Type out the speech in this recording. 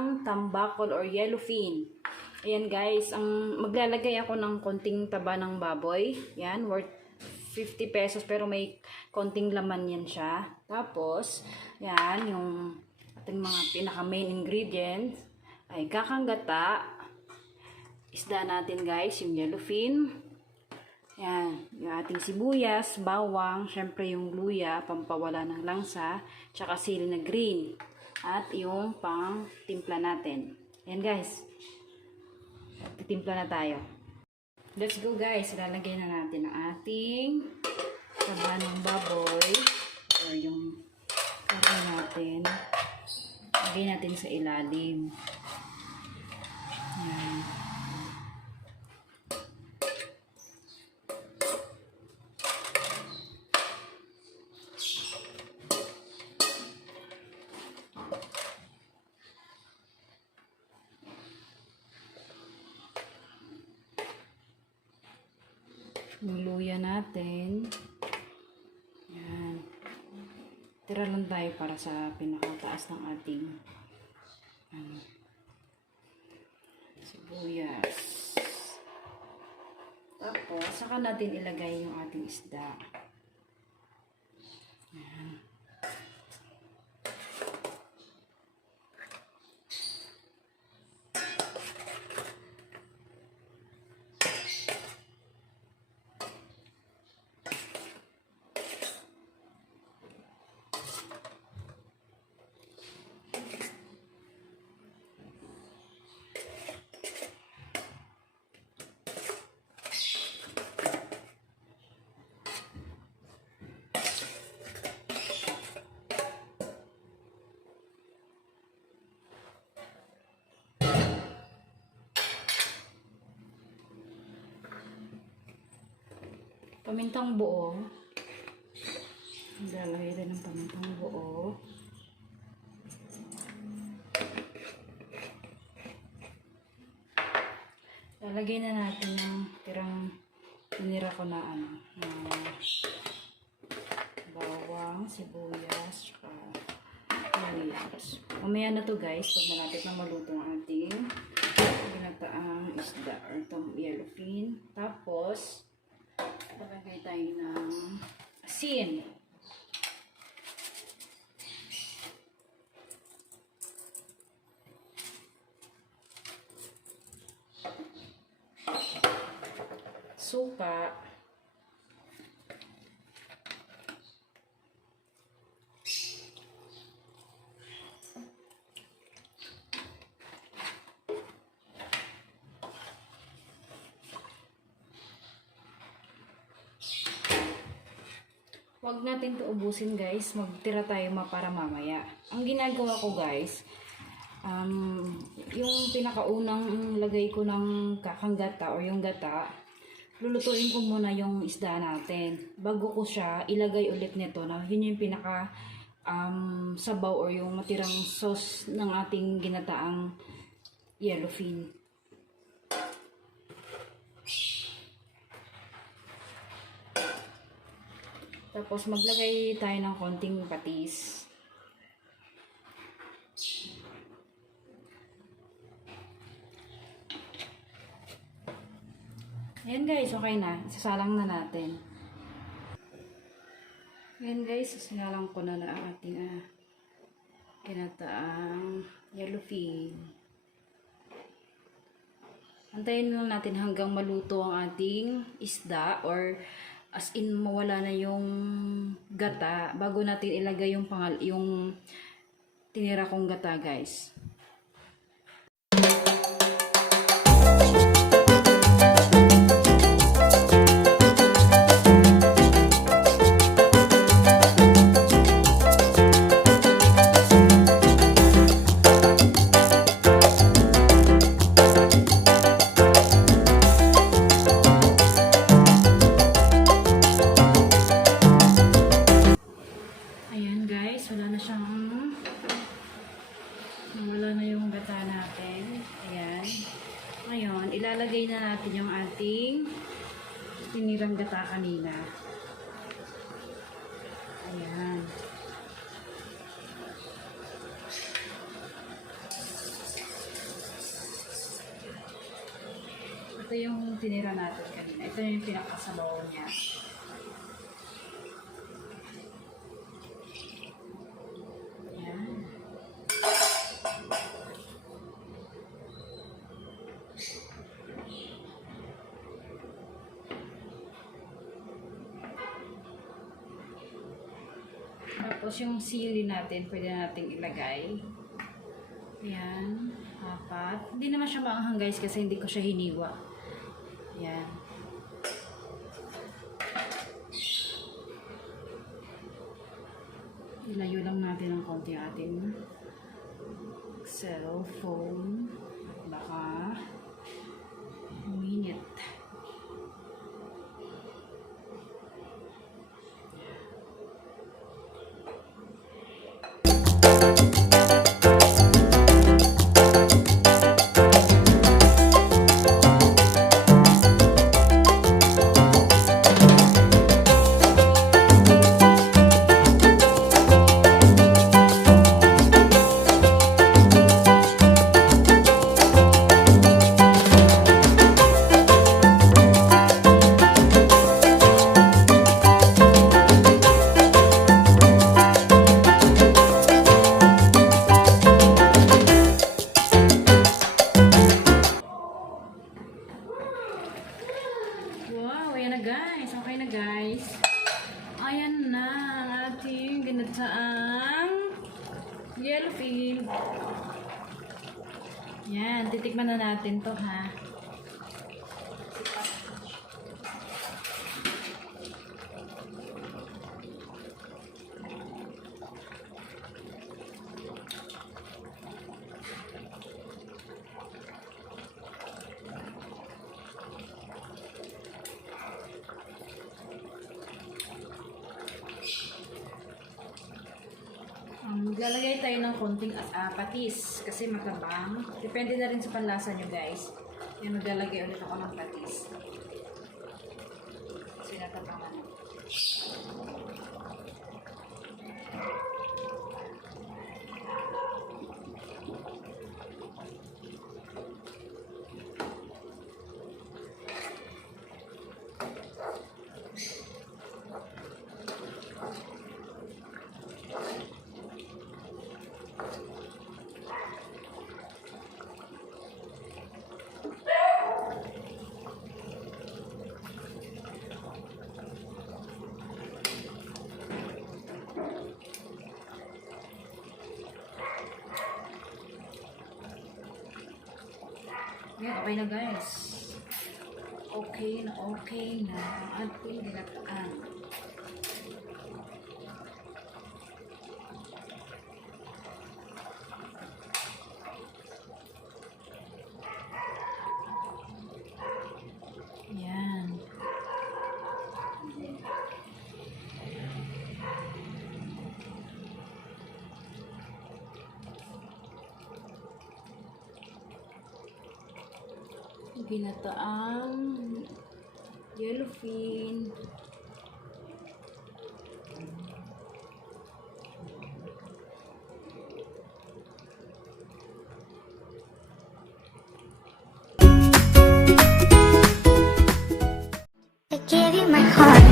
ng tambakol or yellowfin. Ayan guys, maglalagay ako ng konting taba ng baboy. Yan, worth 50 pesos pero may konting laman yan siya. Tapos, yan, yung ating mga pinaka main ingredients ay kakanggata, isda natin guys, yung yellowfin. Yan, yung ating sibuyas, bawang, syempre yung luya, pampawala ng langsa, tsaka sili na green. At yung pang timpla natin. Yan guys. Titimpla na tayo. Let's go guys. Ilalagay na natin ang ating taba ng baboy or yung karne natin. Lagay natin sa ilalim. Yan. Yung luya natin. Yan. Tira lang tayo para sa pinakataas ng ating sibuyas. Tapos, saka natin ilagay yung ating isda. Yan. Pamintang buo. Lalagay din ng pamintang buo. Lalagay na natin yung tirang tinira ko na bawang, sibuyas, saka onions. Mamaya na to guys, pag malapit na maluto ang ating ginataang isda or itong yellowfin. Tapos, palagay tayo ng asin. Suka. Huwag natin to ubusin guys. Magtira tayo para mamaya. Ang ginagawa ko guys, yung pinakaunang lagay ko ng kakanggata o yung gata, lulutuin ko muna yung isda natin. Bago ko siya ilagay ulit nito na yun yung pinaka sabaw or yung matirang sauce ng ating ginataang yellowfin. Tapos maglagay tayo ng konting patis. Ayan guys, okay na. Isasalang na natin. Ayan guys, isasalang ko na ang ating ginataang yellowfin. Antayin lang natin hanggang maluto ang ating isda or as in mawala na yung gata bago natin ilagay yung tinira kong gata guys. Wala na yung gata natin. Ayan. Ngayon, ilalagay na natin yung ating tinirang gata kanina. Ayan. Ito yung tinira natin kanina. Ito yung pinakasabaw niya. Yan. Tapos yung sili natin, pwede nating ilagay. Ayan, 4. Hindi naman siya maanghang guys kasi hindi ko siya hiniwa. Ayan. Ilayo lang natin ng konti ating cellphone. Baka uminit. Wow, ayan na guys. Okay na guys. Ayan na ang ating ginataang yellowfin. Yan, titikman na natin to ha. Maglalagay tayo ng konting patis kasi matabang. Depende na rin sa panlasa nyo guys. Yan, maglalagay ulit ako ng patis. Kasi natabangan. Yan, okay na guys. Okay na ang ating ginataan. Yan. Ginataang yellowfin. I gave you my heart.